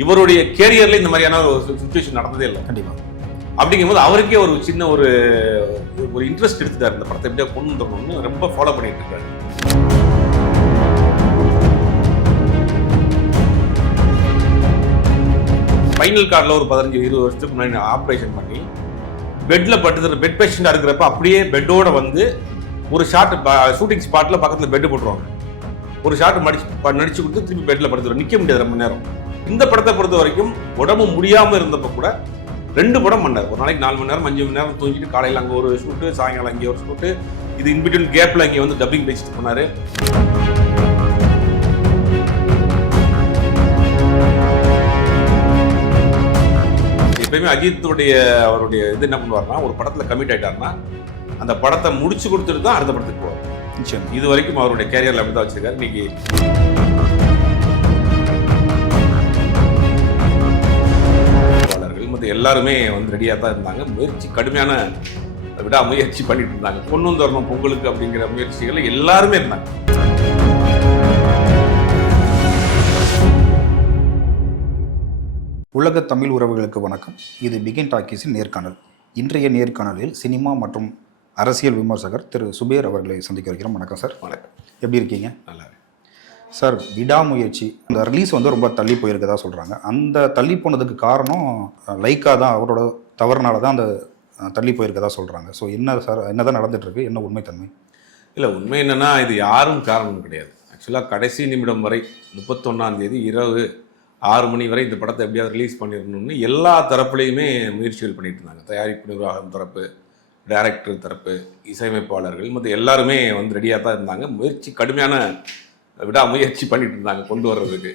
இவருடைய கேரியர்ல இந்த மாதிரியான ஒரு சுச்சுவேஷன் நடந்ததே இல்லை. கண்டிப்பா. அப்படிங்கும்போது அவருக்கே ஒரு சின்ன ஒரு இன்ட்ரெஸ்ட் எடுத்துட்டாரு, இந்த படத்தை எப்படியா கொண்டு வந்துடணும்னு ரொம்ப ஃபாலோ பண்ணிட்டு இருக்காரு. ஃபைனல் கார்டில் ஒரு 15-20 வருஷத்துக்கு முன்னாடி ஆப்ரேஷன் பண்ணி பெட்டில் படுத்து பெட் பேஷண்டாக இருக்கிறப்ப அப்படியே பெட்டோட வந்து ஒரு ஷாட் ஷூட்டிங் ஸ்பாட்டில் பக்கத்தில் பெட்டு போட்டுருவாங்க. ஒரு ஷாட் நடிச்சு கொடுத்து திருப்பி பெட்டில் படுத்துருவோம். நிற்க முடியாது ரொம்ப நேரம். இந்த படத்தை பொறுத்த வரைக்கும் உடம்பு முடியாமல் இருந்தப்போ கூட 2 படம் பண்ணார். ஒரு நாளைக்கு 4 மணி நேரம் 5 மணி நேரம் தூங்கிட்டு காலையில் அங்கே ஒரு ஷூட்டு, சாயங்காலம் அங்கே ஒரு ஷூட்டு, இது இன்பிட்வீன் கேப்பில் அங்கே வந்து டப்பிங் பேசிட்டு போனார். எப்பயுமே அஜித்துடைய அவருடைய இது என்ன பண்ணுவார்னா, ஒரு படத்தில் கமிட் ஆகிட்டார்னா அந்த படத்தை முடிச்சு கொடுத்துட்டு தான் அடுத்த படத்துக்கு போவார். நிச்சயம் இது வரைக்கும் அவருடைய கேரியரில் அப்படி தான் வச்சிருக்காரு. இன்னைக்கு எல்லாருமே வந்து ரெடியாக தான் இருந்தாங்க. கடுமையான முயற்சி பண்ணிட்டு இருந்தாங்க. கொண்டு வந்துடணும் பொங்கலுக்கு அப்படிங்கிற முயற்சிகள் எல்லாருமே இருந்தாங்க. உலக தமிழ் உறவுகளுக்கு வணக்கம். இது பிகின் டாக்கீஸின் நேர்காணல். இன்றைய நேர்காணலில் சினிமா மற்றும் அரசியல் விமர்சகர் திரு சுபேர் அவர்களை சந்திக்க வைக்கிறோம். வணக்கம் சார். வணக்கம். எப்படி இருக்கீங்க? நல்லா சார், விடாமுயற்சி அந்த ரிலீஸ் வந்து ரொம்ப தள்ளி போயிருக்கதா சொல்கிறாங்க. அந்த தள்ளி போனதுக்கு காரணம் லைக்கா தான், அவரோட தவறுனால தான் அந்த தள்ளி போயிருக்கதா சொல்கிறாங்க. ஸோ என்ன சார், என்ன தான் நடந்துகிட்ருக்கு, என்ன உண்மைத்தன்மை? இல்லை, உண்மை என்னென்னா இது யாரும் காரணம் கிடையாது. ஆக்சுவலாக கடைசி நிமிடம் வரை 31ஆம் தேதி இரவு 6 மணி வரை இந்த படத்தை எப்படியாவது ரிலீஸ் பண்ணிடணும்னு எல்லா தரப்புலையுமே முயற்சிகள் பண்ணிட்டு இருந்தாங்க. தயாரிப்பு நிர்வாகம் தரப்பு, டைரக்டர் தரப்பு, இசையமைப்பாளர்கள் மற்ற எல்லாருமே வந்து ரெடியாக தான் இருந்தாங்க. கடுமையான முயற்சி பண்ணிட்டு இருந்தாங்க கொண்டு வர்றதுக்கு.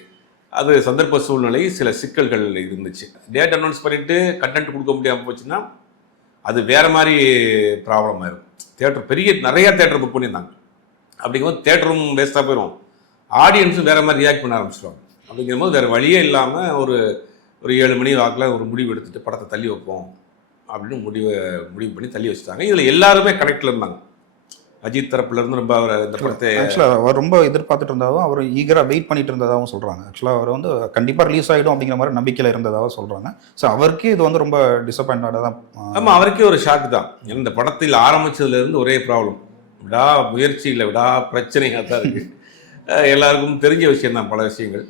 அது சந்தர்ப்ப சூழ்நிலை, சில சிக்கல்கள் இருந்துச்சு. டேட் அனௌன்ஸ் பண்ணிட்டு கண்டென்ட் கொடுக்க முடியாமல் போச்சுன்னா அது வேற மாதிரி ப்ராப்ளம் ஆயிரும். தேட்டர் நிறைய தேட்டர் புக் பண்ணியிருந்தாங்க. அப்படிங்கும்போது தேட்டரும் வேஸ்ட்டாக போயிடும், ஆடியன்ஸும் வேற மாதிரி ரியாக்ட் பண்ண ஆரம்பிச்சிடுவாங்க. அப்படிங்கும்போது வேறு வழியே இல்லாமல் ஒரு 7 மணி வாக்கில் ஒரு முடிவு எடுத்துகிட்டு படத்தை தள்ளி வைப்போம் அப்படின்னு முடிவு பண்ணி தள்ளி வச்சுட்டாங்க. இதில் எல்லாருமே கனெக்டில் இருந்தாங்க. அஜித் தரப்புல இருந்து ரொம்ப அவர் இந்த படத்தை ஆக்சுவலாக அவர் ரொம்ப எதிர்பார்த்துட்டு இருந்ததாகவும் அவர் ஈகராக வெயிட் பண்ணிட்டு இருந்ததாகவும் சொல்கிறாங்க. ஆக்சுவலாக அவர் வந்து கண்டிப்பாக ரிலீஸ் ஆகிடும் அப்படிங்கிற மாதிரி நம்பிக்கையில் இருந்ததாக சொல்கிறாங்க. ஸோ அவருக்கே இது வந்து ரொம்ப டிசப்பாயின்டாக தான். ஆமாம், அவருக்கே ஒரு ஷாக் தான். இந்த படத்தில் ஆரம்பித்ததுலேருந்து ஒரே ப்ராப்ளம், முயற்சியில் பிரச்சனையாக தான் இருக்குது. எல்லாருக்கும் தெரிஞ்ச விஷயம் தான் பல விஷயங்கள்.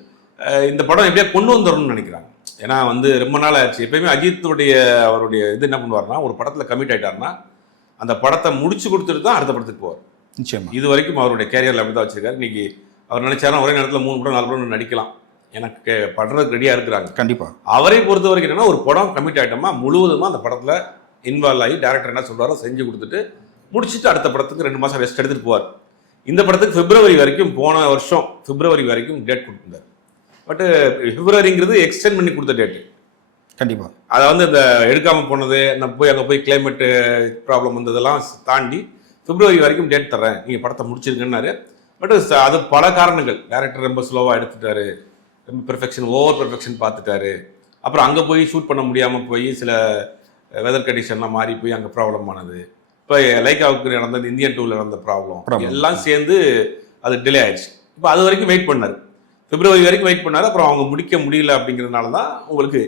இந்த படம் எப்படியா கொண்டு வந்துடணும்னு நினைக்கிறாங்க. ஏன்னா வந்து ரொம்ப நாள் ஆச்சு. எப்பயுமே அஜித்துடைய அவருடைய இது என்ன பண்ணுவார்னா, ஒரு படத்தில் கமிட் ஆகிட்டார்னா அந்த படத்தை முடிச்சு கொடுத்துட்டு தான் அடுத்த படத்துக்கு போவார். நிச்சயமா இது வரைக்கும் அவருடைய கேரியரில் அப்படி தான் வச்சிருக்காரு. இன்னைக்கு அவர் நினைச்சாலும் ஒரே நேரத்தில் 3 படம் 4 படம் நடிக்கலாம், எனக்கு படுறதுக்கு ரெடியாக இருக்கிறாங்க. கண்டிப்பாக. அவரை பொறுத்த வரைக்கும் என்னன்னா, ஒரு படம் கமிட் ஆகிட்டோமா முழுவதுமாக அந்த படத்தில் இன்வால்வ் ஆகி டேரக்டர் என்ன சொல்கிறாரோ செஞ்சு கொடுத்துட்டு முடிச்சுட்டு அடுத்த படத்துக்கு 2 மாதம் ரெஸ்ட் எடுத்துகிட்டு போவார். இந்த படத்துக்கு பிப்ரவரி வரைக்கும், போன வருஷம் பிப்ரவரி வரைக்கும் டேட் கொடுத்துருந்தார். பட்டு பிப்ரவரிங்கிறது எக்ஸ்டெண்ட் பண்ணி கொடுத்த டேட்டு. கண்டிப்பாக. அதை வந்து இந்த எடுக்காமல் போனது, நான் அங்கே போய் கிளைமேட்டு ப்ராப்ளம் வந்ததெல்லாம் தாண்டி பிப்ரவரி வரைக்கும் டேட் தர்றேன், நீங்கள் படத்தை முடிச்சிருக்கேன்னாரு. பட் அது பல காரணங்கள். டேரக்டர் ரொம்ப ஸ்லோவாக எடுத்துட்டாரு, ரொம்ப ஓவர் பெர்ஃபெக்ஷன் பார்த்துட்டாரு. அப்புறம் அங்கே போய் ஷூட் பண்ண முடியாமல் போய் சில வெதர் கண்டிஷன்லாம் மாறி போய் அங்கே ப்ராப்ளம் ஆனது. இப்போ லைக்காவுக்கு நடந்த இந்தியன் 2ல் நடந்த ப்ராப்ளம் எல்லாம் சேர்ந்து அது டிலே ஆயிடுச்சு. இப்போ அது வரைக்கும் வெயிட் பண்ணார், பிப்ரவரி வரைக்கும் வெயிட் பண்ணார். அப்புறம் அவங்க முடிக்க முடியல அப்படிங்கிறதுனால தான் உங்களுக்கு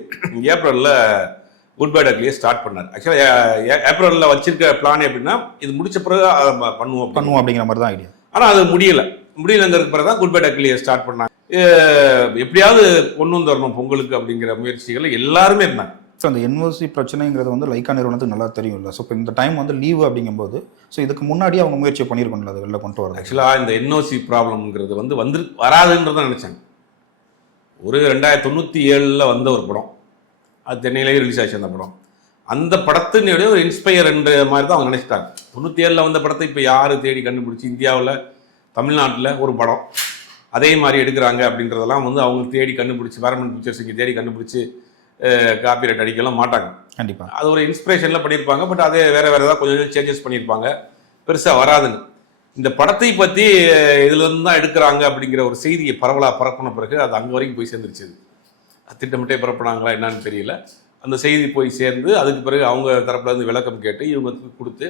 ஏப்ரலில் குட் பை டக்லியே ஸ்டார்ட் பண்ணார். ஆக்சுவலாக ஏப்ரலில் வச்சிருக்க பிளான் எப்படின்னா, இது முடிச்ச பிறகு பண்ணுவோம் அப்படிங்கிற மாதிரி தான் ஐடியா. ஆனால் அது முடியலங்கிறதுக்கு பிறகு தான் குட் பை டக்லியே ஸ்டார்ட் பண்ணாங்க. எப்படியாவது கொண்டு வந்துடணும் பொங்கலுக்கு அப்படிங்கிற முயற்சிகள் எல்லாருமே இருந்தாங்க. ஸோ அந்த என்ஓசி பிரச்சனைங்கிறது வந்து லைக்கா நிறுவனத்துக்கு நல்லா தெரியும் இல்லை? ஸோ இப்போ இந்த டைம் வந்து லீவு அப்படிங்கும்போது ஸோ இதுக்கு முன்னாடியே அவங்க முயற்சியை பண்ணியிருக்கோம்ல அதை வெளில கொண்டு வரது. ஆக்சுவலாக இந்த என்ஓசி ப்ராப்ளம்ங்கிறது வந்து வராதுன்றதான் நினச்சாங்க. ஒரு 1997 வந்த ஒரு படம், அது சென்னையிலேயே ரிலீஸ் ஆச்சு அந்த படம். அந்த படத்தினுடைய ஒரு இன்ஸ்பயர்ன்ற மாதிரி தான் அவங்க நினச்சிட்டாங்க. 97 வந்த படத்தை இப்போ யார் தேடி கண்டுபிடிச்சி இந்தியாவில் தமிழ்நாட்டில் ஒரு படம் அதே மாதிரி எடுக்கிறாங்க அப்படின்றதெல்லாம் வந்து அவங்க தேடி கண்டுபிடிச்சி பேரமெண்ட் பிக்சர்ஸ் இங்கே தேடி கண்டுபிடிச்சி காப்பிரைட் அடிக்கலாம் மாட்டாங்க. கண்டிப்பாக அது ஒரு இன்ஸ்பிரேஷனில் பண்ணியிருப்பாங்க. பட் அதே வேறு ஏதாவது கொஞ்சம் சேஞ்சஸ் பண்ணியிருப்பாங்க, பெருசாக வராதுன்னு. இந்த படத்தை பற்றி இதுலேருந்து தான் எடுக்கிறாங்க அப்படிங்கிற ஒரு செய்தியை பரவலாக பரப்பின பிறகு அது அங்கே வரைக்கும் போய் சேர்ந்துருச்சு. திட்டமிட்டே பரப்புனாங்களா என்னன்னு தெரியல. அந்த செய்தி போய் சேர்ந்து அதுக்கு பிறகு அவங்க தரப்புலேருந்து விளக்கம் கேட்டு இவங்க கொடுத்து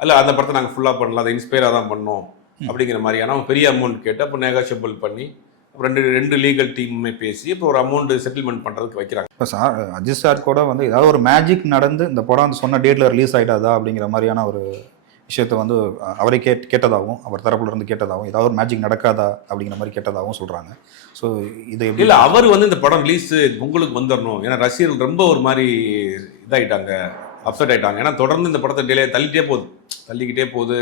அல்ல அந்த படத்தை நாங்கள் ஃபுல்லாக பண்ணலாம், அதை இன்ஸ்பயராக தான் பண்ணோம் அப்படிங்கிற மாதிரியான அவங்க பெரிய அமௌண்ட் கேட்டு அப்போ நெகோஷியபிள் பண்ணி ரெண்டு லீகல் டீமுமே பேசி இப்போ ஒரு அமௌண்ட் செட்டில்மெண்ட் பண்ணுறதுக்கு வைக்கிறாங்க. இப்போ சார் அஜித் சார் கூட வந்து ஏதாவது ஒரு மேஜிக் நடந்து இந்த படம் வந்து சொன்ன டேட்டில் ரிலீஸ் ஆகிட்டாதா அப்படிங்கிற மாதிரியான ஒரு விஷயத்தை வந்து அவரை கேட்டதாகவும் அவர் தரப்புல இருந்து கேட்டதாகவும் ஏதாவது ஒரு மேஜிக் நடக்காதா அப்படிங்கிற மாதிரி கேட்டதாகவும் சொல்கிறாங்க. ஸோ இது எப்படி இல்லை, அவர் வந்து இந்த படம் ரிலீஸ் உங்களுக்கு வந்துடணும், ஏன்னா ரசிகர்கள் ரொம்ப ஒரு மாதிரி இதாகிட்டாங்க, அப்செட் ஆகிட்டாங்க. ஏன்னா தொடர்ந்து இந்த படத்தை தள்ளிக்கிட்டே போகுது.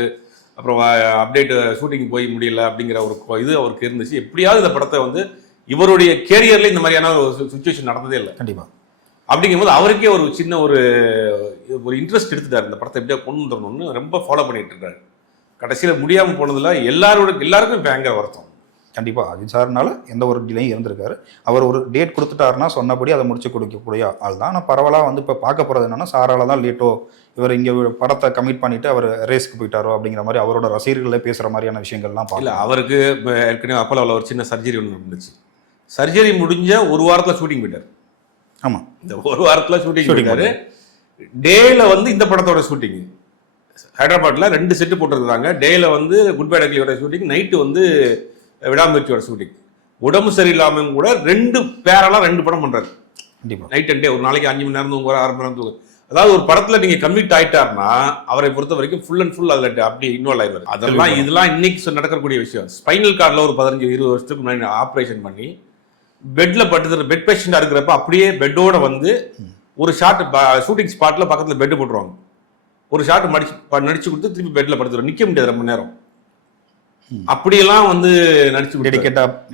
அப்புறம் அப்டேட் ஷூட்டிங் போய் முடியல அப்படிங்கிற ஒரு இது அவருக்கு இருந்துச்சு. எப்படியாவது இந்த படத்தை வந்து இவருடைய கேரியர்ல இந்த மாதிரியான ஒரு சுச்சுவேஷன் நடந்ததே இல்லை. கண்டிப்பாக. அப்படிங்கும்போது அவருக்கே ஒரு சின்ன ஒரு இன்ட்ரெஸ்ட் எடுத்துட்டார், இந்த படத்தை எப்படியா கொண்டு வந்துடணும்னு ரொம்ப ஃபாலோ பண்ணிட்டு இருக்காரு. கடைசியில் முடியாமல் போனதில் எல்லாருக்கும் பயங்கர வருத்தம். கண்டிப்பாக அஜித் சார்னால எந்த ஒரு டிலேயும் இருந்திருக்காரு. அவர் ஒரு டேட் கொடுத்துட்டாருன்னா சொன்னபடி அதை முடிச்சு கொடுக்கக்கூடிய ஆள் தான். ஆனால் பரவாயில்ல வந்து இப்போ பார்க்க போகிறது என்னன்னா சாரால தான் லேட்டோ, இவர் இங்கே படத்தை கமிட் பண்ணிட்டு அவர் ரேஸ்க்கு போயிட்டாரோ அப்படிங்கிற மாதிரி அவரோட ரசிகர்களே பேசுகிற மாதிரியான விஷயங்கள்லாம் இல்லை. அவருக்கு ஏற்கனவே அப்போல ஒரு சின்ன சர்ஜரி ஒன்று இருந்துச்சு. சர்ஜரி முடிஞ்ச ஒரு வாரத்தில் ஷூட்டிங் போயிட்டார். ஆமாம், இந்த ஒரு வாரத்தில் ஷூட்டிங் போயிட்டாரு. டேல வந்து இந்த படத்தோட ஷூட்டிங் ஹைதராபாத்தில் 2 செட்டு போட்டிருக்காங்க. டேல வந்து குட் பை டக்லியோட ஷூட்டிங், நைட்டு வந்து விடாமுயற்சியோட ஷூட்டிங். உடம்பு சரியில்லாமல் கூட 2 பேரெல்லாம் 2 படம் பண்றாரு. கண்டிப்பாக நைட் அண்ட் டே. ஒரு நாளைக்கு 5 மணி நேரம் தூங்குவார், 6 மணி நேரம் தூங்குவார். அதாவது ஒரு படத்துல நீங்க கமிட் ஆயிட்டாருன்னா அவரை பொறுத்த வரைக்கும் ஃபுல் அண்ட் ஃபுல் அதில் அப்படி இன்வால்வ் ஆயிடுவார். இதெல்லாம் இன்னைக்கு நடக்கக்கூடிய விஷயம். ஸ்பைனல் கார்டில் ஒரு 15-20 வருஷத்துக்கு முன்னாடி ஆப்ரேஷன் பண்ணி பெட்ல படுத்து பெட் பேஷண்டா இருக்கிறப்ப அப்படியே பெட்டோட வந்து ஒரு ஷாட் ஷூட்டிங் ஸ்பாட்ல பக்கத்துல பெட் போட்டுருவாங்க. ஒரு ஷாட் நடிச்சு கொடுத்து திருப்பி பெட்ல படுத்துருவோம். நிக்க முடியாது ரொம்ப நேரம். அப்படியெல்லாம் வந்து நடிச்சு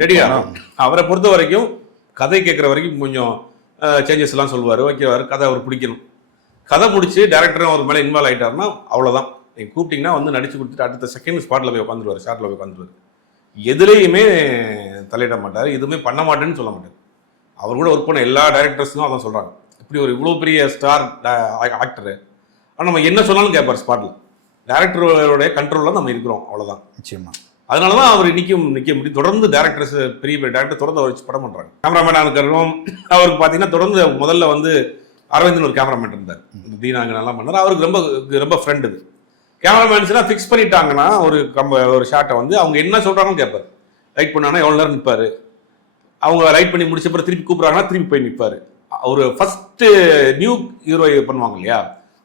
ரெடியா. அவரை பொறுத்த வரைக்கும் கதை கேட்குற வரைக்கும் கொஞ்சம் சேஞ்சஸ் எல்லாம் சொல்லுவார், வைக்கிறவாரு. கதை அவர் பிடிக்கணும். கதை முடிச்சு டேரக்டரும் அவர் மேலே இன்வால்வ் ஆகிட்டாருன்னா அவ்வளோதான். நீங்கள் கூப்பிட்டீங்கன்னா வந்து நடிச்சு கொடுத்துட்டு அடுத்த செகண்ட் ஸ்பாட்டில் போய் உட்காந்துருவார், ஷாட்டில் போய் உட்காந்துருவார். எதுலேயுமே தலையிட மாட்டார், எதுவுமே பண்ண மாட்டேன்னு சொல்ல மாட்டார். அவர் கூட ஒர்க் பண்ண எல்லா டைரக்டர்ஸும் அதான் சொல்கிறாங்க. இப்படி ஒரு இவ்வளோ பெரிய ஸ்டார் ஆக்டரு, ஆனால் நம்ம என்ன சொன்னாலும் கேட்பார் ஸ்பாட்டில். டேரக்டரோடைய கண்ட்ரோலில் நம்ம இருக்கிறோம், அவ்வளோதான். நிச்சயமா. அதனால தான் அவர் நிற்க முடியும். தொடர்ந்து டேரக்டர்ஸ், பெரிய பெரிய டேரக்டர் தொடர்ந்து அவர் வச்சு படம் பண்ணுறாங்க. கேமராமேனாக இருக்கிறோம். அவருக்கு பார்த்தீங்கன்னா தொடர்ந்து முதல்ல வந்து அரவிந்தன் ஒரு கேமராமேன் இருந்தார், தீனாங்க நல்லா பண்ணார். அவருக்கு ரொம்ப ரொம்ப ஃப்ரெண்டு. இது கேமராமேன்ஸ்லாம் ஃபிக்ஸ் பண்ணிட்டாங்கன்னா ஒரு ஷாட்டை வந்து அவங்க என்ன சொல்கிறாங்கன்னு கேட்பார். ரைட் பண்ணாங்கன்னா எவ்வளோ நேரம் நிற்பார். அவங்க ரைட் பண்ணி முடிச்ச பிறகு திருப்பி கூப்பிட்றாங்கன்னா திருப்பி போய் நிற்பார். ஒரு ஃபஸ்ட்டு நியூ ஹீரோ பண்ணுவாங்க இல்லையா,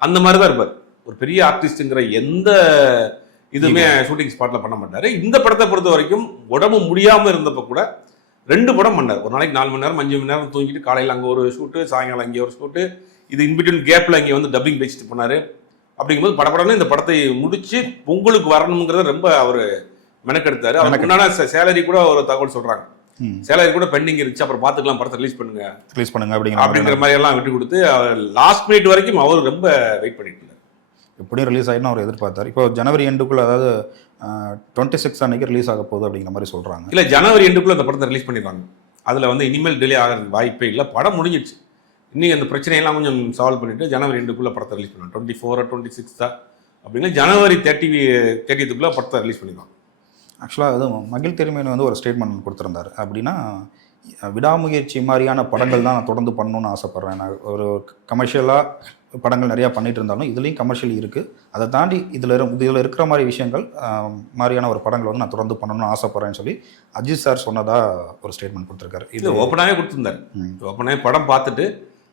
அந்த மாதிரி தான் இருப்பார். ஒரு பெரிய ஆர்டிஸ்ட்டுங்கிற எந்த இதுவுமே ஷூட்டிங் ஸ்பாட்ல பண்ண மாட்டாரு. இந்த படத்தை பொறுத்த வரைக்கும் உடம்பு முடியாம இருந்தப்ப கூட 2 படம் பண்ணார். ஒரு நாளைக்கு 4 மணி நேரம் 5 மணி நேரம் தூங்கிட்டு காலையில் அங்கே ஒரு ஷூட்டு, சாயங்காலம் அங்கே ஒரு ஷூட்டு, இது இன்பிட்வீன் கேப்ல இங்கே வந்து டப்பிங் பேசிட்டு போனாரு. அப்படிங்கும்போது படப்படன்னு இந்த படத்தை முடிச்சு பொங்கலுக்கு வரணுங்கிறத ரொம்ப அவர் மெனக்கெடுத்தாரு. அவருக்கு முன்னாடி சேலரி கூட ஒரு தகவல் சொல்றாங்க, சேலரி கூட பெண்டிங் இருந்துச்சு, அப்புறம் பார்த்துக்கலாம், படத்தை ரிலீஸ் பண்ணுங்க அப்படிங்கிற மாதிரி எல்லாம் விட்டு கொடுத்து லாஸ்ட் மினிட் வரைக்கும் அவர் ரொம்ப வெயிட் பண்ணிட்டு எப்படியும் ரிலீஸ் ஆகிடும் அவர் எதிர்பார்த்தார். இப்போ ஜனவரி எண்டுக்குள்ள, அதாவது 26 அன்னைக்கு ரிலீஸ் ஆக போகுது அப்படிங்கிற மாதிரி சொல்கிறாங்க. இல்லை, ஜனவரி எண்டுக்குள்ள அந்த படத்தை ரிலீஸ் பண்ணிடுவாங்க. அதில் வந்து இனிமேல் டிலே ஆகிறதுக்கு வாய்ப்பே இல்லை. படம் முடிஞ்சிடுச்சு. இன்னும் அந்த பிரச்சனையெல்லாம் கொஞ்சம் சால்வ் பண்ணிட்டு ஜனவரி எண்டுக்குள்ள படத்தை ரிலீஸ் பண்ணுவாங்க. 24 26 அப்படின்னா ஜனவரி 30க்குள்ள படத்தை ரிலீஸ் பண்ணிடுவாங்க. ஆக்சுவலாக அது மகிழ் திருமேனி வந்து ஒரு ஸ்டேட்மெண்ட் கொடுத்துருந்தார். அப்படின்னா விடாமுயற்சி மாதிரியான படங்கள் தான் நான் தொடர்ந்து பண்ணணும்னு ஆசைப்பட்றேன். நான் ஒரு கமர்ஷியலாக படங்கள் நிறையா பண்ணிட்டு இருந்தாலும் இதுலேயும் கமர்ஷியல் இருக்குது, அதை தாண்டி இதில் இருக்கிற மாதிரி விஷயங்கள் மாதிரியான ஒரு படங்கள் வந்து நான் தொடர்ந்து பண்ணணும்னு ஆசைப்பட்றேன்னு சொல்லி அஜித் சார் சொன்னதாக ஒரு ஸ்டேட்மெண்ட் கொடுத்துருக்காரு. இது ஓப்பனாகவே கொடுத்துருந்தார். ஓப்பனாகவே படம் பார்த்துட்டு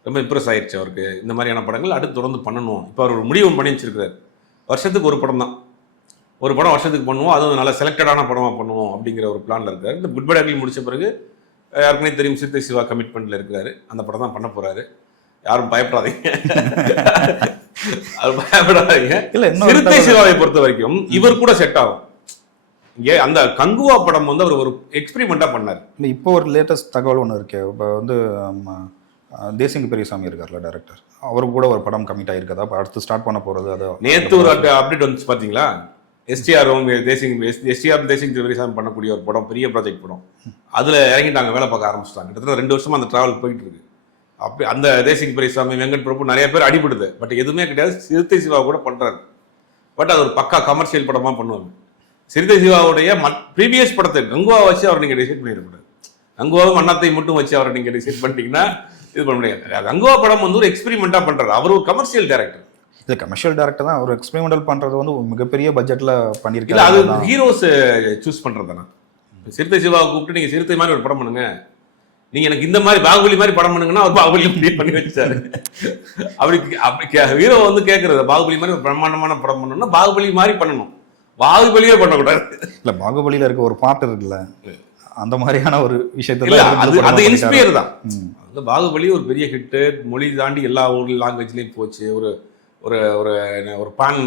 ரொம்ப இம்ப்ரெஸ் ஆயிடுச்சு அவருக்கு. இந்த மாதிரியான படங்கள் அடுத்து தொடர்ந்து பண்ணணும். இப்போ அவர் ஒரு முடிவு பண்ணி வச்சிருக்காரு. வருஷத்துக்கு ஒரு படம் தான், ஒரு படம் வருஷத்துக்கு பண்ணுவோம், அதுவும் நல்ல செலக்டடான படமாக பண்ணுவோம் அப்படிங்கிற ஒரு பிளானில் இருக்காரு. இந்த குட் பை டக்லி முடிச்ச பிறகு யாருக்குமே தெரியும் சிறுத்தை சிவா கமிட்மெண்ட்டில் இருக்கிறாரு. அந்த படம் தான் பண்ண போகிறாரு. யாரும் பயப்படாதீங்க, பயப்படாதீங்க. சிறுத்தை சிவாவை பொறுத்த வரைக்கும் இவர் கூட செட் ஆகும். இங்கே அந்த கங்குவா படம் வந்து அவர் ஒரு எக்ஸ்பெரிமெண்ட்டாக பண்ணார். இல்லை, இப்போ ஒரு லேட்டஸ்ட் தகவல் ஒன்று இருக்கு. இப்போ வந்து தேசிங் பெரியசாமி இருக்கார்ல டைரக்டர், அவருக்கு கூட ஒரு படம் கமிட் ஆகிருக்கதா, இப்போ அடுத்து ஸ்டார்ட் பண்ண போகிறது. அது நேற்று ஒரு அப்டேட் வந்துச்சு பார்த்தீங்களா? எஸ்டிஆர் தேசிங் பெரியசாமி பண்ணக்கூடிய ஒரு படம், பெரிய ப்ராஜெக்ட் படம். அதில் இறங்கிட்டாங்க, வேலை பார்க்க ஆரம்பிச்சிட்டாங்க. கிட்டத்தட்ட 2 வருஷமா அந்த டிராவல் போயிட்டு இருக்கு. அப்படி அந்த தேசிங் பெரியசாமி, வெங்கட் பிரபு நிறைய பேர் அடிபடுது. பட் எதுவுமே கிடையாது. சிறுத்தை சிவா கூட பண்றாரு. பட் அது ஒரு பக்கா கமர்ஷியல் படமா பண்ணுவாங்க. சிறுத்தை சிவாவுடைய ப்ரீவியஸ் படத்தை கங்குவா வச்சு அவர் நீங்க டிசைட் பண்ணிடக்கூடாது. கங்குவாவும் அண்ணாத்தை மட்டும் வச்சு அவரை நீங்க டிசைட் பண்ணிட்டீங்கன்னா இது பண்ண முடியாது. கங்குவா படம் வந்து ஒரு எக்ஸ்பெரிமெண்டா பண்றாரு. அவர் ஒரு கமர்ஷியல் டைரக்டர். இது கமர்ஷியல் டைரக்டர் தான். அவர் எக்ஸ்பெரிமெண்டல் பண்றது வந்து மிகப்பெரிய பட்ஜெட்ல பண்ணியிருக்காரு. அது ஹீரோஸ் சூஸ் பண்றது தானே. சிறுத்தை சிவாவை கூப்பிட்டு நீங்கள் சிறுத்தை மாதிரி ஒரு படம் பண்ணுங்க, நீங்கள் எனக்கு இந்த மாதிரி பாகுபலி மாதிரி படம் பண்ணுங்கன்னா அவர் பாகுபலி பண்ணி வச்சாரு. அப்படி ஹீரோ வந்து கேட்குறது பாகுபலி மாதிரி ஒரு பிரம்மாண்டமான படம் பண்ணணும்னா பாகுபலி மாதிரி பண்ணணும், பாகுபலியே பண்ணக்கூடாது. இல்லை பாகுபலியில் இருக்க ஒரு பாட்டு இருக்குல்ல, அந்த மாதிரியான ஒரு விஷயத்துல அது இன்ஸ்பயர் தான். அந்த பாகுபலி ஒரு பெரிய ஹிட்டு, மொழி தாண்டி எல்லா ஊர் லாங்குவேஜ்லேயும் போச்சு. ஒரு ஒரு ஒரு பான்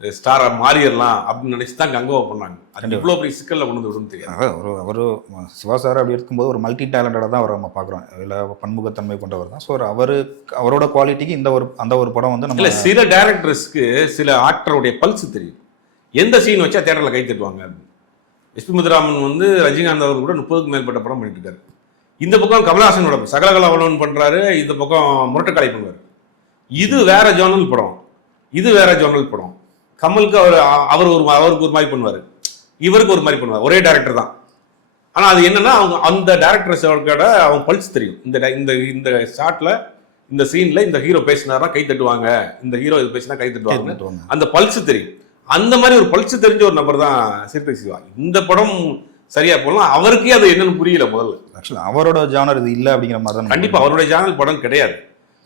ஸ்டாரை மாறிடலாம் அப்படின்னு நினைச்சு தான் கங்கோவை பண்ணாங்க. அது இவ்வளோ பெரிய சிக்கலில் கொண்டு வந்து விடும் தெரியாது. அவர் சிவா சார் அப்படி இருக்கும்போது ஒரு மல்டி டேலண்டடாக தான் அவரை நம்ம பார்க்குறோம், இல்லை பன்முகத்தன்மை கொண்டவர் தான். ஸோ அவரோட குவாலிட்டிக்கு அந்த ஒரு படம் வந்து நம்ம சில டேரக்டர்ஸ்க்கு சில ஆக்டருடைய பல்ஸ் தெரியும், எந்த சீன் வச்சா தேட்டரில் கை தட்டுவாங்க. எஸ்பி முத்துராமன் வந்து ரஜினிகாந்த் அவர் கூட 30க்கும் மேற்பட்ட படம் பண்ணிட்டு இருக்காரு. இந்த பக்கம் கமலஹாசனோட சகலகலாவலன் பண்றாரு, இந்த பக்கம் முரட்டக்காளி பண்ணுவார். இது வேற ஜோனல் படம், இது வேற ஜோனல் படம். கமலுக்கு அவருக்கு ஒரு மாதிரி பண்ணுவார், இவருக்கு ஒரு மாதிரி பண்ணுவார், ஒரே டேரக்டர் தான். ஆனால் அது என்னன்னா அவங்க அந்த டேரக்டர்ஸோட அவங்க பல்ஸ் தெரியும். இந்த ஷாட்ல இந்த சீன்ல இந்த ஹீரோ பேசினாரா கை தட்டுவாங்க, இந்த ஹீரோ இது பேசினா கை தட்டுவாங்க, அந்த பல்ஸ் தெரியும். அந்த மாதிரி ஒரு பல்ஸ் தெரிஞ்ச ஒரு நபர் தான் சிறுத்தை சிவா. இந்த படம் சரியா போடலாம், அவருக்கே அது என்னன்னு புரியல முதல்ல. ஆக்சுவலா அவரோட ஜானர் இது இல்லை அப்படிங்கிற மாதிரி தான். கண்டிப்பா அவருடைய ஜானல் படம் கிடையாது.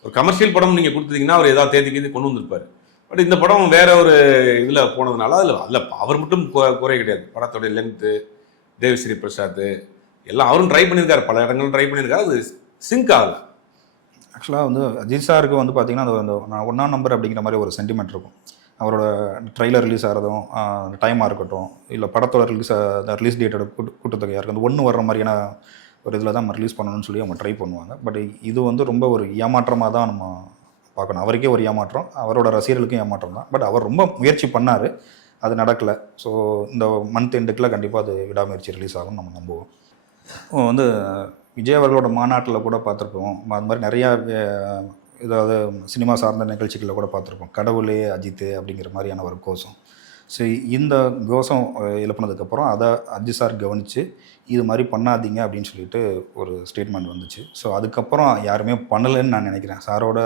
ஒரு கமர்ஷியல் படம் நீங்க கொடுத்தீங்கன்னா அவர் ஏதாவது தேதி கொண்டு வந்திருப்பாரு. பட் இந்த படம் வேற ஒரு இதுல போனதுனால அதுல அவர் மட்டும் குறை கிடையாது. படத்தோடைய லென்த்து, தேவிஸ்ரீ பிரசாத் எல்லாம் அவரும் ட்ரை பண்ணியிருக்காரு, பல இடங்களும் ட்ரை பண்ணியிருக்காரு, அது சிங்க் ஆகல. ஆக்சுவலாக வந்து அஜித் சாருக்கு வந்து பார்த்தீங்கன்னா அந்த ஒன்றாம் நம்பர் அப்படிங்கிற மாதிரி ஒரு சென்டிமெண்ட் இருக்கும். அவரோட ட்ரெய்லர் ரிலீஸ் ஆகிறதும் டைமாக இருக்கட்டும், இல்லை படத்தோட ரிலீஸ் டேட்டோட கூட்டத்தொகையாக இருக்கும், அந்த ஒன்று வர்ற மாதிரியான ஒரு இதில் தான் நம்ம ரிலீஸ் பண்ணணும்னு சொல்லி அவங்க ட்ரை பண்ணுவாங்க. பட் இது வந்து ரொம்ப ஒரு ஏமாற்றமாக தான் நம்ம பார்க்கணும். அவருக்கே ஒரு ஏமாற்றம், அவரோட ரசிகர்களுக்கும் ஏமாற்றம் தான். பட் அவர் ரொம்ப முயற்சி பண்ணார், அது நடக்கலை. ஸோ இந்த மந்த் எண்டுக்கில் கண்டிப்பாக அது விடாமுயற்சி ரிலீஸ் ஆகும்னு நம்ம நம்புவோம். வந்து விஜய் அவர்களோட மாநாட்டில் கூட பார்த்துருப்போம், அது மாதிரி நிறையா ஏதாவது சினிமா சார்ந்த நிகழ்ச்சிகளில் கூட பார்த்துருப்போம், கடவுளே அஜித் அப்படிங்கிற மாதிரியான ஒரு கோஷம். ஸோ இந்த கோஷம் எழுப்பினதுக்கப்புறம் அதை அஜித் சார் கவனித்து இது மாதிரி பண்ணாதீங்க அப்படின்னு சொல்லிட்டு ஒரு ஸ்டேட்மெண்ட் வந்துச்சு. ஸோ அதுக்கப்புறம் யாருமே பண்ணலைன்னு நான் நினைக்கிறேன். சாரோட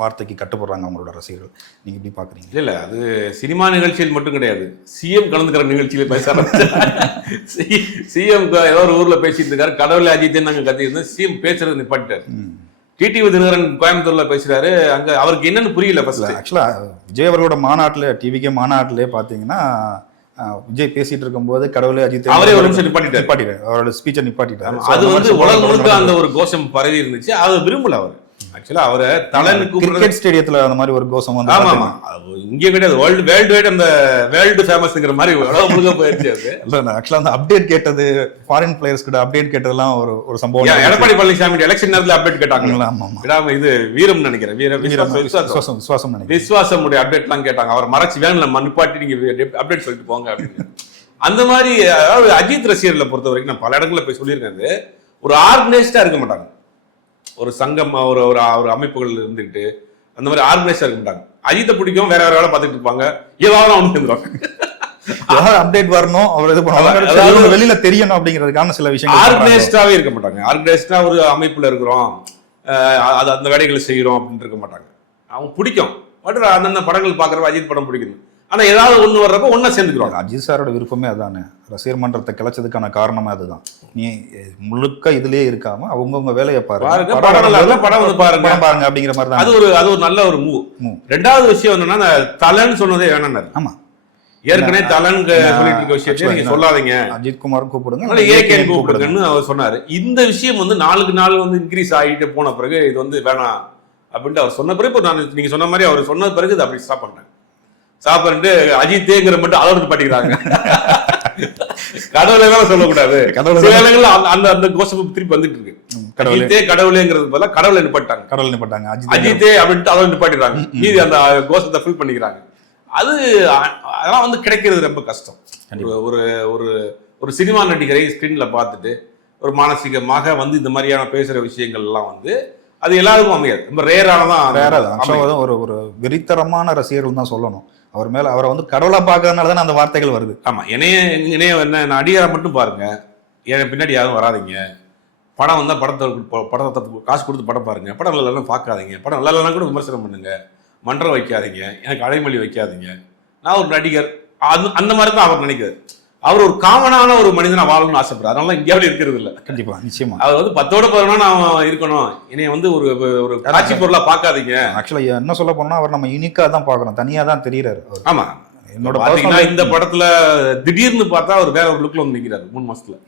வார்த்தைக்கு கட்டுப்படுறாங்க அவங்களோட ரசிகர்கள். நீங்கள் எப்படி பார்க்குறீங்க? இல்லை அது சினிமா நிகழ்ச்சியில் மட்டும் கிடையாது, சிஎம் கலந்துக்கிற நிகழ்ச்சியில பேச சிஎம் ஏதோ ஒரு ஊரில் பேசிட்டு இருக்காரு, கடவுளே அஜித்தே நாங்கள் கத்திருந்தோம், சிஎம் பேசுறது நிப்பாட்டார். டிடிவி தினகரன் கோயம்புத்தூர்ல பேசுறாரு, அங்க அவருக்கு என்னன்னு புரியல. ஆக்சுவலா விஜய் அவர்களோட மாநாட்டில் டிவிக்கே மாநாட்டிலே பார்த்தீங்கன்னா விஜய் பேசிட்டு இருக்கும்போது கடவுளே அஜித் அவரே ஒரு நிமிஷம் நிப்பாட்டிட்டாரு, அவரோட ஸ்பீச்சை நிப்பாட்டிட்டாரு. அது வந்து உலகம் முழுக்க அந்த ஒரு கோஷம் பரவி இருந்துச்சு, அதை விரும்பல அவர். ஆக்சுவலா அவரை தலைனுக்கு கிரிக்கெட் ஸ்டேடியத்துல அந்த மாதிரி ஒரு கோஷம் வந்து ஆமா ஆமா இங்கே கிடையாது, வேர்ல்டு வைட் அந்த வேர்ல்டு ஃபேமஸ்ங்கிற மாதிரி உலகம் முழுக்க போயிருச்சு. அது இல்ல ஆக்சுவலா அந்த அப்டேட் கேட்டது, ஃபாரின் பிளேயர்ஸ் கிட்ட அப்டேட் கேட்டதெல்லாம் ஒரு சம்பவம். எடப்பாடி பழனிசாமி எலெக்ஷன் நேரத்துல அப்டேட் கேட்டாங்க. ஆமா இது வீரம் நினைக்கிறேன், விசுவாசம் விசுவாசம் அப்டேட் எல்லாம் கேட்டாங்க. அவர் மறைச்சு வேணும் நிப்பாட்டி நீங்க அப்டேட் சொல்லிட்டு போங்க அப்படின்னு. அந்த மாதிரி அதாவது அஜித் ரசிகர்களை பொறுத்த வரைக்கும் நான் பல இடங்களில் போய் சொல்லியிருக்கேன், ஒரு ஆர்கனைஸ்டா இருக்க மாட்டாங்க. ஒரு சங்கம் ஒரு ஒரு அமைப்புகள் இருந்துக்கிட்டு அந்த மாதிரி ஆர்கனைஸ்டா இருக்க மாட்டாங்க. அஜித்தை பிடிக்கும், வேற வேலை பார்த்துட்டு இருப்பாங்க, ஏதாவது ஒன்று இருந்துருவாங்க, அப்டேட் வரணும், அவர் இது பண்ணுவாங்க, வெளியில தெரியணும் அப்படிங்கிறதுக்கான சில விஷயங்கள். ஆர்கனைஸ்டாவே இருக்க மாட்டாங்க. ஆர்கனைஸ்டா ஒரு அமைப்புல இருக்கிறோம், அது அந்த வேலைகளை செய்யறோம் அப்படின்னு இருக்க மாட்டாங்க. அவங்க பிடிக்கும், பட் அந்தந்த படங்கள் பார்க்குறப்ப அஜித் படம் பிடிக்கும், ஆனா ஏதாவது ஒண்ணு வர்றப்ப ஒன்னா சேர்ந்துக்கிறோம். அஜித் சாரோட விருப்பமே அதானே, ரசிகர் மன்றத்தை கிளச்சதுக்கான காரணமே அதுதான். நீ முழுக்க இதுலயே இருக்காம அவங்கவுங்க வேலையை பாருங்க, படம் வந்து பாருங்க அப்படிங்கிற மாதிரி தான். அது ஒரு நல்ல ஒரு மூவ். ரெண்டாவது விஷயம் என்னன்னா, தலன்னு சொன்னதே வேணாம். ஆமா, ஏற்கனவே தலன் சொல்லிட்டு இருக்க விஷயத்தை நீங்க சொல்லாதீங்க, அஜித் குமார் கூப்பிடுங்க, ஏகே கூப்பிடுங்கன்னு அவர் சொன்னாரு. இந்த விஷயம் வந்து நாளுக்கு நாள் வந்து இன்க்ரீஸ் ஆகிட்டு போன பிறகு இது வந்து வேணாம் அப்படின்ட்டு அவர் சொன்ன பிறகு, நான் நீங்க சொன்ன மாதிரி அவர் சொன்ன பிறகு இது அப்படி ஸ்டாப் பண்ணேன். சாப்பிட்டு அஜித்தேங்கிற மட்டும் அளவுக்கு பாட்டிக்கிறாங்க. கடவுளே தான் சொல்லக்கூடாது, அந்த கோஷம் திருப்பி வந்துட்டு இருக்கு. அஜித்தே கடவுளேங்கிறது போல கடவுளை நிப்பாட்டாங்க, கடவுளை நிப்பாட்டாங்க, அஜித்தே அப்படின்ட்டு அளவு நிப்பாட்டிடுறாங்க, மீதி அந்த கோஷத்தை ஃபில் பண்ணிக்கிறாங்க. அதெல்லாம் வந்து கிடைக்கிறது ரொம்ப கஷ்டம். ஒரு ஒரு ஒரு சினிமா நடிகரை ஸ்கிரீன்ல பார்த்துட்டு ஒரு மானசீகமாக வந்து இந்த மாதிரியான பேசுற விஷயங்கள் எல்லாம் வந்து அது எல்லாருக்கும் அமையாது, ரொம்ப ரேரானதான். ஒரு வெறித்தரமான ரசிகர்கள் தான் சொல்லணும். அவர் மேல அவரை வந்து கடவுளா பார்க்கறதுனால தான் அந்த வார்த்தைகள் வருது. ஆமா, என்னைய என்ன அடியார மட்டும் பாருங்க, என் பின்னாடி யாரும் வராதிங்க, படம் வந்தா படத்தை காசு கொடுத்து படம் பாருங்க, படம் நல்லா பார்க்காதீங்க, படம் நல்லா கூட விமர்சனம் பண்ணுங்க, மன்றம் வைக்காதீங்க, எனக்கு அடைமொழி வைக்காதீங்க, நான் ஒரு நடிகர், அந்த மாதிரி தான் அவர் நினைக்கிறார். அவர் ஒரு காமனான ஒரு மனிதனா வாழணும்னு ஆசைப்படுறாரு. அதனால இந்தியாவில் இருக்கிறது இல்ல. கண்டிப்பா, நிச்சயமா. அவர் வந்து 10ஓட 11 நான் இருக்கணும், என்னைய வந்து ஒரு ஒரு காட்சி பொருளா பார்க்காதீங்க. ஆக்சுவலா என்ன சொல்ல போனா அவர் நம்ம யூனிக்கா தான் பார்க்கறோம், தனியா தான் தெரியுறாரு. ஆமா, என்னோட பாத்தீங்கன்னா இந்த படத்துல திடீர்னு பார்த்தா அவர் வேற ஒரு லுக்ல வந்து நிக்கிறாரு 3 மாசத்துல.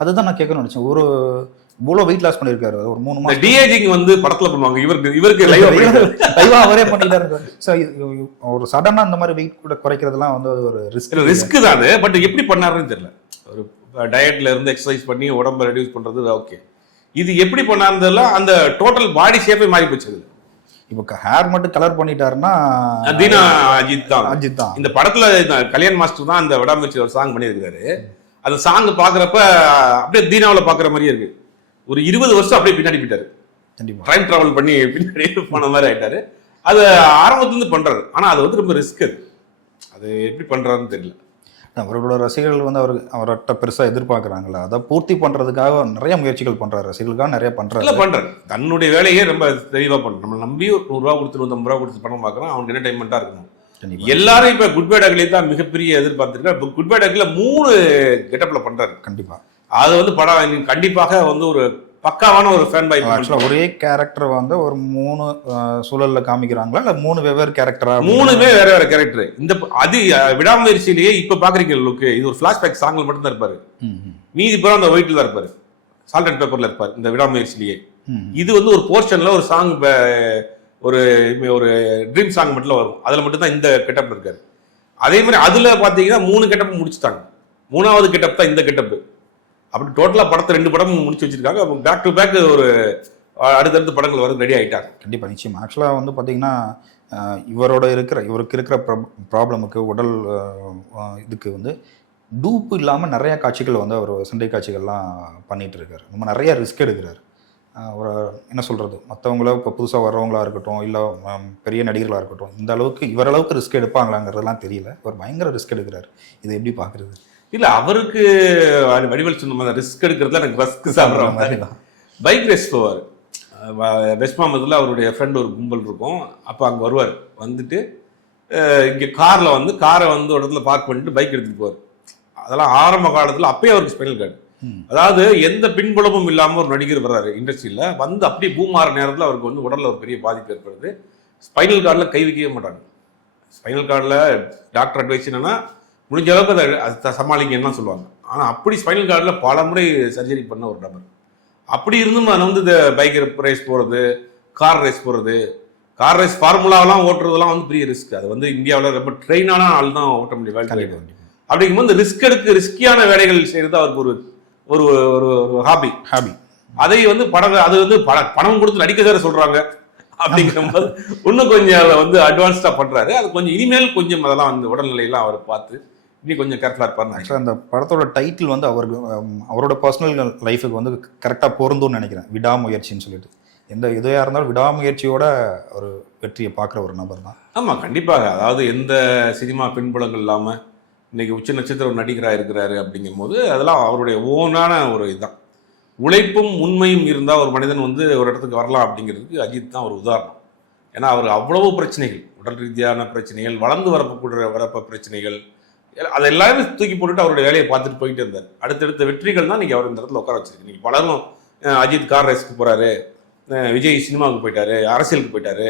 அதுதான் நான் கேட்கணும்னு நினைச்சேன். ஒரு இவ்வளோ வெயிட் லாஸ் பண்ணியிருக்காரு ஒரு 3 மாசம். டிஏஜிங் வந்து படத்துல பண்ணுவாங்க, இவருக்கு லைவா அவரே பண்ணிட்டாரு. ஒரு சடனா இந்த மாதிரி வெயிட் கூட குறைக்கிறதுலாம் வந்து ஒரு ரிஸ்க் தான். பட் எப்படி பண்ணாருன்னு தெரியல. ஒரு டயட்ல இருந்து எக்ஸசைஸ் பண்ணி உடம்ப ரெடியூஸ் பண்றது ஓகே. இது எப்படி பண்ணாருந்ததுல அந்த டோட்டல் பாடி ஷேப்பே மாறி போச்சு. இப்போ ஹேர் மட்டும் கலர் பண்ணிட்டாருன்னா தீனா அஜித் தான். இந்த படத்துல கல்யாண் மாஸ்டர் தான் அந்த விடாமுயற்சி ஒரு சாங் பண்ணியிருக்காரு. அந்த சாங் பாக்குறப்ப அப்படியே தீனாவில் பாக்குற மாதிரியே இருக்கு. ஒரு 20 வருஷம் அப்படியே பின்னாடி போயிட்டாரு. டைம் டிராவல் பண்ணி பின்னாடி போன மாதிரி ஆயிட்டாரு. அது ஆரம்பத்துலேருந்து பண்றாரு. ஆனா அது வந்து ரொம்ப ரிஸ்க். அது எப்படி பண்றாருன்னு தெரியல. அவர்களோட ரசிகர்கள் வந்து அவர்கிட்ட பெருசா எதிர்பார்க்கறாங்களா, அதை பூர்த்தி பண்றதுக்காக நிறைய முயற்சிகள் பண்றாரு, ரசிகர்களுக்காக நிறைய பண்றாரு. தன்னுடைய வேலையே ரொம்ப தெளிவா பண்றாரு. நம்ம நம்பி ஒரு 100 ரூபா கொடுத்து 150 ரூபா கொடுத்து பணம் பார்க்கறோம், அவனுக்கு என்டர்டைன்மெண்டா இருக்கணும். எல்லாரும் இப்ப குட் பை டக்லி தான் மிகப்பெரிய எதிர்பார்த்திருக்காரு. குட் பை டக்ல 3 கெட்டப்ல பண்றாரு. கண்டிப்பா அது வந்து படம் கண்டிப்பாக வந்து ஒரு பக்காவான ஒரு ஃபேன் பாய். ஒரே கேரக்டர் வந்து ஒரு 3 சூழல்ல காமிக்கிறாங்களா இல்ல 3 வெவ்வேறு கேரக்டரா? 3மே வேற வேற கேரக்டர். இந்த அது விடாமுயற்சியிலேயே இப்ப பாக்குறீங்க லுக், இது ஒரு பிளாஷ்பேக் சாங்ல மட்டும் தான் இருப்பாரு. மீதி பூரா அந்த ஒயிட்ல தான் இருப்பாரு, சால்ட் அண்ட் பேப்பர்ல இருப்பாரு இந்த விடாமுயற்சியிலேயே. இது வந்து ஒரு போர்ஷன்ல ஒரு சாங், ஒரு ஒரு ட்ரீம் சாங் மட்டும் வரும், அதுல மட்டும் தான் இந்த கெட்டப் இருக்காரு. அதே மாதிரி அதுல பாத்தீங்கன்னா 3 கெட்டப் முடிச்சுட்டாங்க. 3வது கெட்டப் தான் இந்த கெட்டப். அப்படி டோட்டலா படத்தை 2 படமும் முடிச்சு வச்சிருக்காங்க. பேக் டு பேக் ஒரு அடுத்தடுத்த படங்கள் வர ரெடி ஆயிட்டாங்க. கண்டிப்பா, நிச்சயமா. ஆக்சுவலா வந்து பாத்தீங்கன்னா இவருக்கு இருக்கிற ப்ராப்ளமுக்கு, உடல் இதுக்கு வந்து டூப்பு இல்லாம நிறைய காட்சிகள் வந்து அவர் சண்டை காட்சிகள்லாம் பண்ணிட்டு இருக்காரு. ரொம்ப நிறைய ரிஸ்க் எடுக்கிறாரு. ஒரு என்ன சொல்றது, மற்றவங்கள இப்போ புதுசாக வர்றவங்களா இருக்கட்டும், இல்லை பெரிய நடிகர்களாக இருக்கட்டும், இந்த அளவுக்கு இவரளவுக்கு ரிஸ்க் எடுப்பாங்களாங்கிறதுலாம் தெரியல. ஒரு பயங்கர ரிஸ்க் எடுக்கிறாரு. இதை எப்படி பார்க்குறது? இல்லை, அவருக்கு வடிவல் சொன்ன மாதிரி ரிஸ்க் எடுக்கிறதுல எனக்கு ரஸ்க் சாப்பிட்ற மாதிரி தான். பைக் ரேஸ் போவார். வெஸ்ட் மாமத்தில் அவருடைய ஃப்ரெண்ட் ஒரு கும்பல் இருக்கும். அப்போ அங்கே வருவார். வந்துட்டு இங்கே காரில் வந்து காரை வந்து ஒரு இடத்துல பார்க் பண்ணிட்டு பைக் எடுத்துகிட்டு போவார். அதெல்லாம் ஆரம்ப காலத்தில் அப்பயே அவருக்கு ஸ்பைனல் கார்டு. அதாவது எந்த பின்புலமும் இல்லாமல் ஒரு நடிகர் வர்றாரு இண்டஸ்ட்ரியில் வந்து, அப்படியே பூமாற நேரத்தில் அவருக்கு வந்து உடலில் ஒரு பெரிய பாதிப்பு ஏற்படுது. ஸ்பைனல் கார்டில் கை வைக்கவே மாட்டாங்க. ஸ்பைனல் கார்டில் டாக்டர் அட்வைஸ் என்னன்னா, முடிஞ்ச அளவுக்கு அதை சமாளிக்கணும்னு சொல்லுவாங்க. ஆனால் அப்படி ஸ்பைனல் கார்டில் பல முறை சர்ஜரி பண்ண ஒரு நபர். அப்படி இருந்தும் நான் வந்து இந்த பைக் ரேஸ் போகிறது, கார் ரேஸ் போகிறது, கார் ரேஸ் ஃபார்முலாவெல்லாம் ஓட்டுறதுலாம் வந்து பெரிய ரிஸ்க். அது வந்து இந்தியாவில் ரொம்ப ட்ரெயினான ஆள் தான் ஓட்ட முடியும். அப்படிங்கும்போது ரிஸ்கியான வேலைகள் செய்கிறது அவருக்கு ஒரு ஒரு ஒரு ஹாபி. அதை வந்து அது வந்து பணம் கொடுத்து நடிக்க தர சொல்றாங்க. அப்படிங்கும்போது இன்னும் கொஞ்சம் வந்து அட்வான்ஸ்டா பண்றாரு. அது கொஞ்சம் இனிமேல் கொஞ்சம் அதெல்லாம் அந்த உடல்நிலையெல்லாம் அவர் பார்த்து இன்னும் கொஞ்சம் கேர்ஃபுல்லா இருப்பாரு. ஆக்சுவலாக அந்த படத்தோட டைட்டில் வந்து அவரோட பர்சனல் லைஃபுக்கு வந்து கரெக்டாக பொருந்தும்னு நினைக்கிறேன், விடாமுயற்சின்னு சொல்லிட்டு. எந்த எதையாக இருந்தாலும் விடாமுயற்சியோட ஒரு வெற்றியை பார்க்குற ஒரு நபர் தான். ஆமாம், கண்டிப்பாக. அதாவது எந்த சினிமா பின்புலங்கள் இல்லாமல் இன்னைக்கு உச்ச நட்சத்திர ஒரு நடிகராக இருக்கிறாரு. அப்படிங்கும் போது அதெல்லாம் அவருடைய ஓனான ஒரு இதுதான். உழைப்பும் உண்மையும் இருந்தால் ஒரு மனிதன் வந்து ஒரு இடத்துக்கு வரலாம் அப்படிங்கிறதுக்கு அஜித் தான் ஒரு உதாரணம். ஏன்னா அவர் அவ்வளவு பிரச்சனைகள், உடல் ரீதியான பிரச்சனைகள், வளர்ந்து வரப்ப பிரச்சனைகள், அதை எல்லாமே தூக்கி போட்டுட்டு அவருடைய வேலையை பார்த்துட்டு போயிட்டு இருந்தார். அடுத்தடுத்த வெற்றிகள் தான் இன்னைக்கு அவர் இந்த இடத்துல உட்கார வச்சிருக்கு. இன்னைக்கு பலரும் அஜித் கார் ரேஸ்க்கு போறாரு, விஜய் சினிமாவுக்கு போயிட்டாரு, அரசியலுக்கு போயிட்டாரு,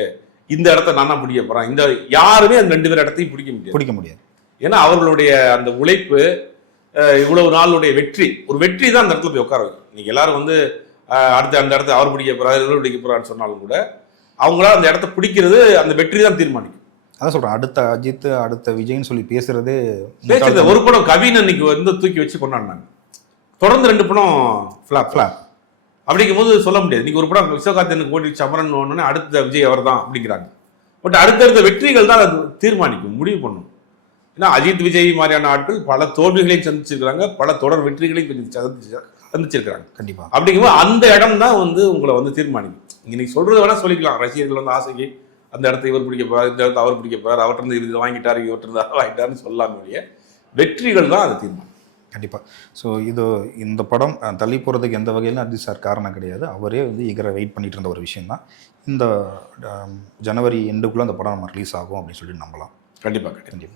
இந்த இடத்த நானா பிடிக்க போறான். இந்த யாருமே அந்த 2 பேர் இடத்தையும் பிடிக்க முடியாது. ஏன்னா அவர்களுடைய அந்த உழைப்பு, இவ்வளவு நாளுடைய வெற்றி, ஒரு வெற்றி தான் அந்த இடத்துல போய் உட்கார வைக்கும். இன்னைக்கு எல்லாரும் வந்து அந்த இடத்த அவர் பிடிக்க போறாரு, இவர் பிடிக்க போறான்னு சொன்னாலும் கூட அவங்களால அந்த இடத்த பிடிக்கிறது அந்த வெற்றி தான் தீர்மானிக்கும். அதான் சொல்றேன், அடுத்த அஜித் அடுத்த விஜய்னு சொல்லி பேசுறது. ஒரு படம் கவின் அன்னைக்கு வந்து தூக்கி வச்சு கொண்டாடினாங்க. தொடர்ந்து 2 படம் ஃபிளாப். அப்படிங்கும் போது சொல்ல முடியாது. இன்னைக்கு ஒரு படம் விஸ்வகார்த்தினுக்கு ஓடிச்சு அமரன் ஒன்று, அடுத்த விஜய் அவர் தான் அப்படிங்கிறாங்க. பட் அடுத்தடுத்த வெற்றிகள் தான் அது தீர்மானிக்கும், முடிவு பண்ணும். ஏன்னா அஜித் விஜய் மாதிரியான ஆட்கள் பல தோல்விகளையும் சந்திச்சிருக்கிறாங்க, பல தொடர் வெற்றிகளையும் சந்திச்சிருக்கிறாங்க. கண்டிப்பா. அப்படிங்கும்போது அந்த இடம் தான் வந்து உங்களை வந்து தீர்மானிக்கும். இன்னைக்கு சொல்றது வேணா சொல்லிக்கலாம், ரசிகர்கள் வந்து ஆசைக்கு அந்த இடத்த இவர் பிடிக்க போறாரு, இந்த இடத்த அவர் பிடிக்க போறாரு, அவர்கிட்ட இருந்து இது வாங்கிட்டாரு, இவர்கிட்ட அதை வாங்கிட்டாருன்னு சொல்லலாம். வெற்றிகள் தான் அது தீர்மானம். கண்டிப்பா. ஸோ இந்த படம் தள்ளி போகிறதுக்கு எந்த வகையிலும் அஜித் சார் காரணம் கிடையாது. அவரே வந்து வெயிட் பண்ணிட்டு இருந்த ஒரு விஷயம் தான். இந்த ஜனவரி எண்டுக்குள்ளே அந்த படம் நம்ம ரிலீஸ் ஆகும் அப்படின்னு சொல்லி நம்பலாம். கண்டிப்பாக.